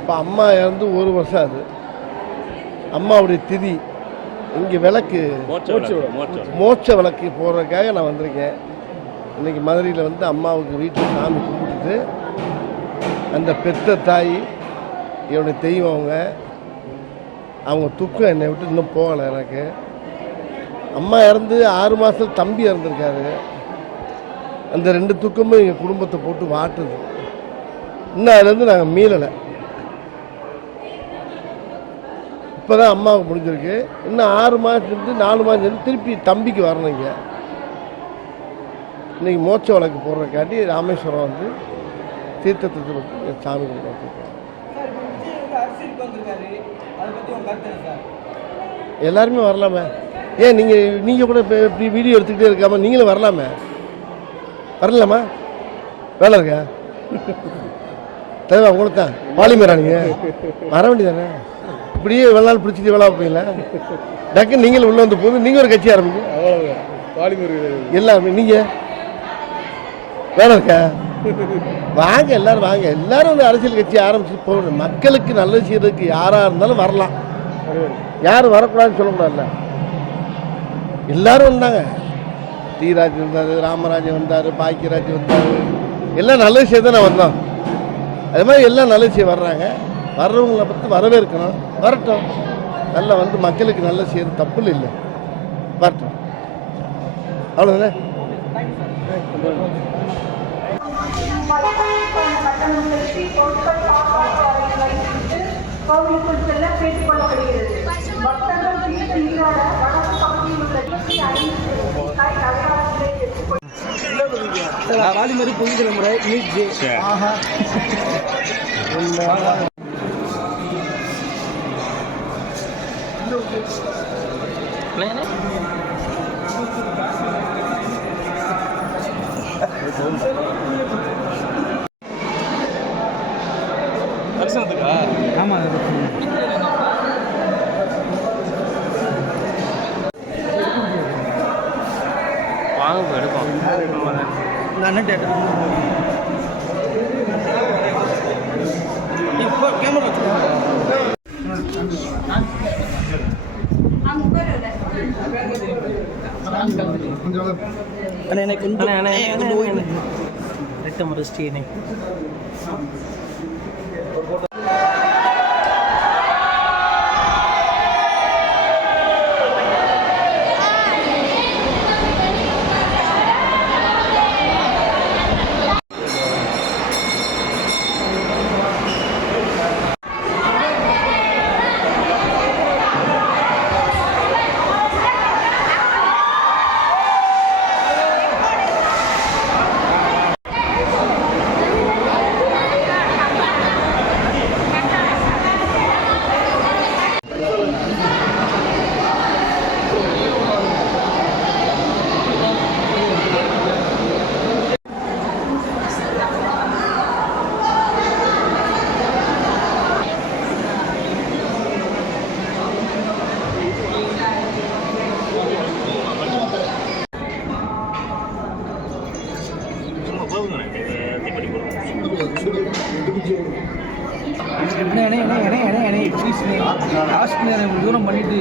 இப்போ அம்மா இறந்து ஒரு வருஷம் ஆகுது அம்மாவுடைய திதி இங்கே விளக்கு. மோட்ச விளக்கு, மோட்ச விளக்கு. மோட்ச விளக்கு போடுறதுக்காக நான் வந்திருக்கேன். இன்னைக்கு மதுரையில் வந்து அம்மாவுக்கு வீட்டில் சாமி கும்பிட்டுட்டு அந்த பெத்த தாய் என்னுடைய தெய்வம் அவங்க அவங்க துக்கம் என்னை விட்டு இன்னும் போகலை எனக்கு. அம்மா இறந்து ஆறு மாதம் தம்பி இறந்துருக்காரு. அந்த ரெண்டு துக்கமும் எங்கள் குடும்பத்தை போட்டு வாட்டுது. இன்னும் அதுலேருந்து நாங்கள் மீளலை. இப்போ தான் அம்மாவுக்கு முடிஞ்சிருக்கு. இன்னும் ஆறு மாதத்துலேருந்து நாலு மாதம் இருந்து திருப்பி தம்பிக்கு வரணும் இங்கே. இன்னைக்கு மோட்ச வழக்கு போடுறக்காட்டி ராமேஸ்வரம் வந்து தீர்த்தத்தை வந்து சாமி சார் எல்லாருமே வரலாமே. ஏன் நீங்கள் நீங்கள் கூட இப்போ இப்படி வீடியோ எடுத்துக்கிட்டே இருக்காம நீங்களும் வரலாமே? வரலாமா? வேலை இருக்கா? தலைவா உங்களுக்கு தான் பாலிமரா நீங்கள் வர வேண்டியதானே இப்படியே இவ்வளோ நாள் பிடிச்சிட்டு வேலை வைப்பீங்களா டக்குன்னு நீங்களும் உள்ள வந்து போது நீங்கள் ஒரு கட்சி ஆரம்பிங்க. எல்லாருமே நீங்கள் வேலை இருக்கா? வாங்க எல்லாரும் வாங்க. எல்லாரும் வந்து அரசியல் கட்சி ஆரம்பிச்சு போகணும். மக்களுக்கு நல்லது செய்யறதுக்கு யாராக இருந்தாலும் வரலாம். யாரும் வரக்கூடாதுன்னு சொல்லக்கூடாதுல்ல எல்லாரும் வந்தாங்க. தீராஜ் வந்தார் ராமராஜ் வந்தார் பாக்கியராஜ் வந்தார். எல்லாம் நல்ல விஷயம் தான் வந்தோம். அது மாதிரி எல்லாம் நல்ல விஷயம் வர்றாங்க. வர்றவங்களை பற்றி வரவேற்கணும். வரட்டும். நல்லா வந்து மக்களுக்கு நல்ல செய்யறது தப்பு இல்லை. வரட்டும். அவ்வளோதானே கோவிலுக்குள் செல்ல கேட்டுக் கொள்ளப்படுகிறது பக்தர்கள் தீர்த்த நீராட வடக்கு பகுதியில் உள்ள ஐந்து தாய் வாலிமரி. ஆஹா. தரிசனத்துக்கா ஆமாம் வாங்க எடுப்போம். நான் டேட்டா அண்ணா எனக்கு கொஞ்சம் கொஞ்சம் ஓய்வு ரெட்ட மரஸ்டி எனக்கு அண்ணே அண்ணே அண்ணே அண்ணே அண்ணே ப்ளீஸ் லாஸ்ட் நேரம் தூரம் பண்ணிட்டு